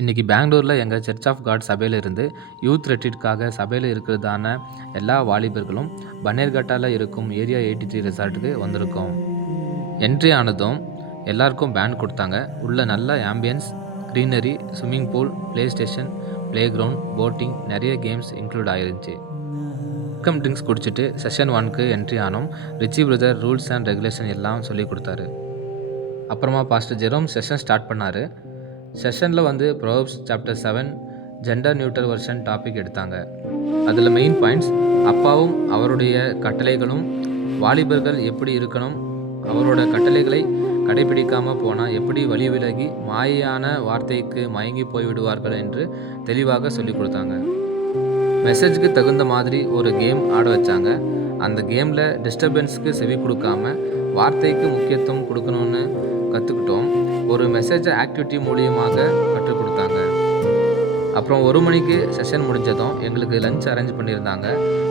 இன்றைக்கி பெங்களூரில் எங்கள் சர்ச் ஆஃப் காட் சபையில் இருந்து யூத் ரெட்ரீட்காக சபையில் இருக்கிறதான எல்லா வாலிபர்களும் பன்னேர்கட்டாவில் இருக்கும் ஏரியா 83 ரெசார்ட்டுக்கு வந்திருக்கோம். என்ட்ரி ஆனதும் எல்லாருக்கும் பேண்ட் கொடுத்தாங்க. உள்ள நல்ல ambience, greenery, swimming pool, play station, play ground, boating, நிறைய கேம்ஸ் இன்க்ளூட் ஆகிருந்துச்சு. வெல்கம் ட்ரிங்க்ஸ் குடிச்சிட்டு செஷன் 1க்கு என்ட்ரி ஆனோம். Richie brother rules and regulation எல்லாம் சொல்லி கொடுத்தாரு. அப்புறமா பாஸ்டர் ஜெரோம் செஷன் ஸ்டார்ட் பண்ணார். செஷனில் Proverbs chapter 7 gender neutral version topic எடுத்தாங்க. அதில் மெயின் பாயிண்ட்ஸ் அப்பாவும் அவருடைய கட்டளைகளும், வாலிபர்கள் எப்படி இருக்கணும், அவரோட கட்டளைகளை கடைபிடிக்காமல் போனால் எப்படி வழி விலகி மாயான வார்த்தைக்கு மயங்கி போய்விடுவார்கள் என்று தெளிவாக சொல்லி கொடுத்தாங்க. மெசேஜுக்கு தகுந்த மாதிரி ஒரு கேம் ஆட வச்சாங்க. அந்த கேமில் டிஸ்டர்பன்ஸுக்கு செவி கொடுக்காம வார்த்தைக்கு முக்கியத்துவம் கொடுக்கணும்னு கற்றுக்கிட்டோம். ஒரு மெசேஜை ஆக்டிவிட்டி மூலியமாக கற்றுக் கொடுத்தாங்க. அப்புறம் 1 மணிக்கு செஷன் முடிஞ்சதும் எங்களுக்கு லஞ்ச் அரேஞ்ச் பண்ணியிருந்தாங்க.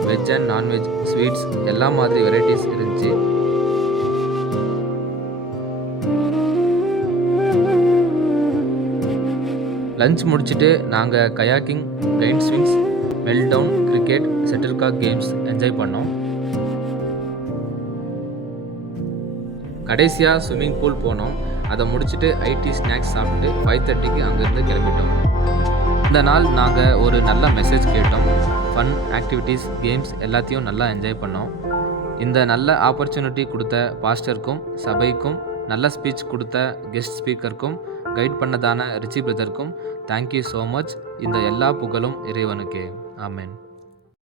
வெஜ் அண்ட் நான்வெஜ், ஸ்வீட்ஸ் எல்லா மாதிரி வெரைட்டிஸ் இருந்துச்சு. லஞ்ச் முடிச்சுட்டு நாங்கள் kayaking, paint swings, meltdown, cricket, shuttlecock games enjoy பண்ணோம். கடைசியாக ஸ்விம்மிங் பூல் போனோம். அதை முடிச்சுட்டு ஐடி ஸ்நாக்ஸ் சாப்பிட்டு 5:30க்கு அங்கேருந்து கிளம்பிட்டோம். இந்த நாள் நாங்கள் ஒரு நல்ல மெசேஜ் கேட்டோம். ஃபன், ஆக்டிவிட்டீஸ், கேம்ஸ் எல்லாத்தையும் நல்லா என்ஜாய் பண்ணோம். இந்த நல்ல ஆப்பர்ச்சுனிட்டி கொடுத்த பாஸ்டருக்கும், சபைக்கும், நல்ல ஸ்பீச் கொடுத்த கெஸ்ட் ஸ்பீக்கருக்கும், கைட் பண்ணதான ரிச்சி பிரதருக்கும் தேங்க்யூ ஸோ மச். இந்த எல்லா புகழும் இறைவனுக்கே. ஆமென்.